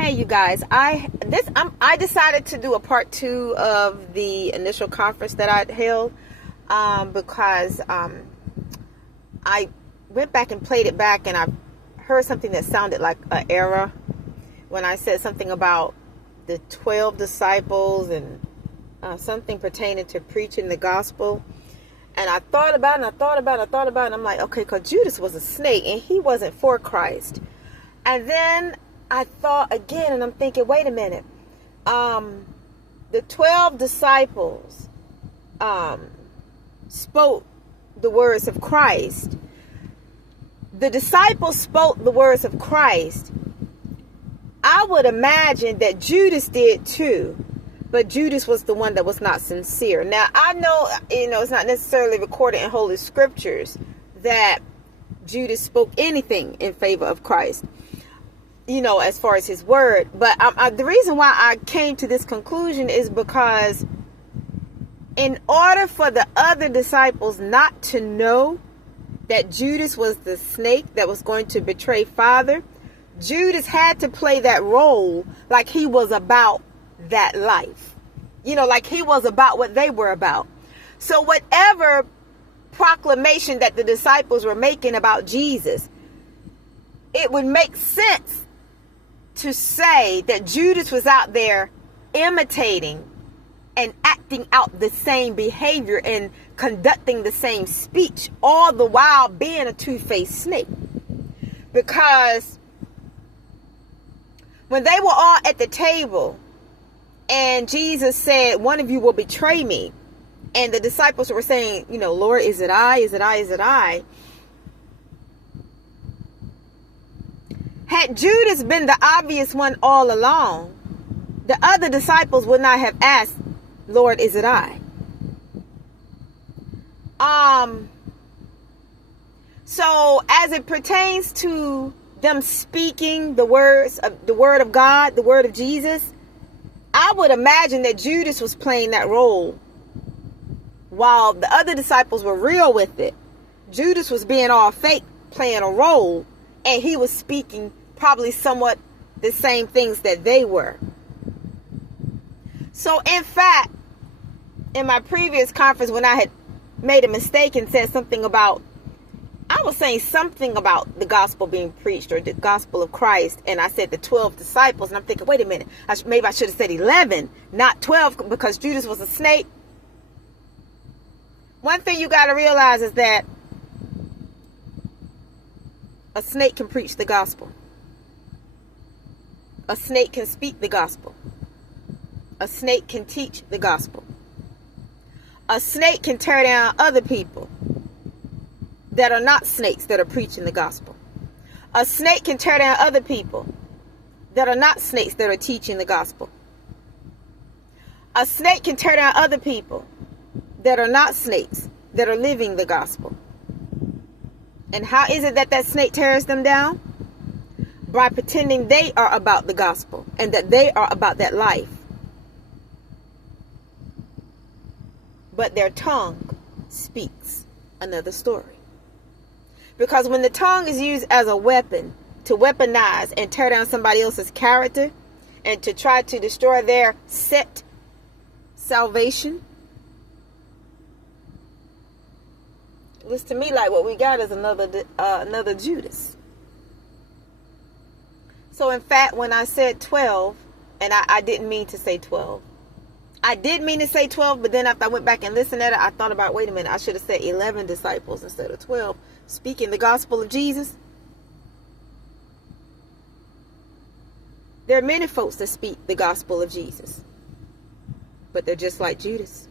Hey, you guys, I decided to do a part 2 of the initial conference that I held because I went back and played it back, and I heard something that sounded like an error when I said something about the 12 disciples and something pertaining to preaching the gospel. And I thought about it, and I'm like, okay, because Judas was a snake and he wasn't for Christ. And then I thought again, and I'm thinking, wait a minute. The 12 disciples spoke the words of Christ. The disciples spoke the words of Christ. I would imagine that Judas did too, but Judas was the one that was not sincere. Now, I know, it's not necessarily recorded in Holy Scriptures that Judas spoke anything in favor of Christ, as far as his word. But the reason why I came to this conclusion is because in order for the other disciples not to know that Judas was the snake that was going to betray Father, Judas had to play that role like he was about that life. Like he was about what they were about. So whatever proclamation that the disciples were making about Jesus, it would make sense to say that Judas was out there imitating and acting out the same behavior and conducting the same speech, all the while being a two-faced snake. Because when they were all at the table and Jesus said, one of you will betray me, and the disciples were saying, Lord, is it I? Is it I? Is it I? Had Judas been the obvious one all along, the other disciples would not have asked, Lord, is it I? So as it pertains to them speaking the word of God, the word of Jesus, I would imagine that Judas was playing that role while the other disciples were real with it. Judas was being all fake, playing a role, and he was speaking probably somewhat the same things that they were. So in fact, in my previous conference, when I had made a mistake and said something about, I was saying something about the gospel being preached or the gospel of Christ, and I said the 12 disciples, and I'm thinking, wait a minute, maybe I should have said 11, not 12, because Judas was a snake. One thing you got to realize is that a snake can preach the gospel. A snake can speak the gospel. A snake can teach the gospel. A snake can tear down other people that are not snakes that are preaching the gospel. A snake can tear down other people that are not snakes that are teaching the gospel. A snake can tear down other people that are not snakes that are living the gospel. And how is it that snake tears them down? By pretending they are about the gospel and that they are about that life. But their tongue speaks another story. Because when the tongue is used as a weapon to weaponize and tear down somebody else's character and to try to destroy their set salvation, it looks to me like what we got is another Judas. So in fact, when I said 12, and I didn't mean to say 12. I did mean to say 12, but then after I went back and listened at it, I thought about, wait a minute, I should have said 11 disciples instead of 12, speaking the gospel of Jesus. There are many folks that speak the gospel of Jesus, but they're just like Judas.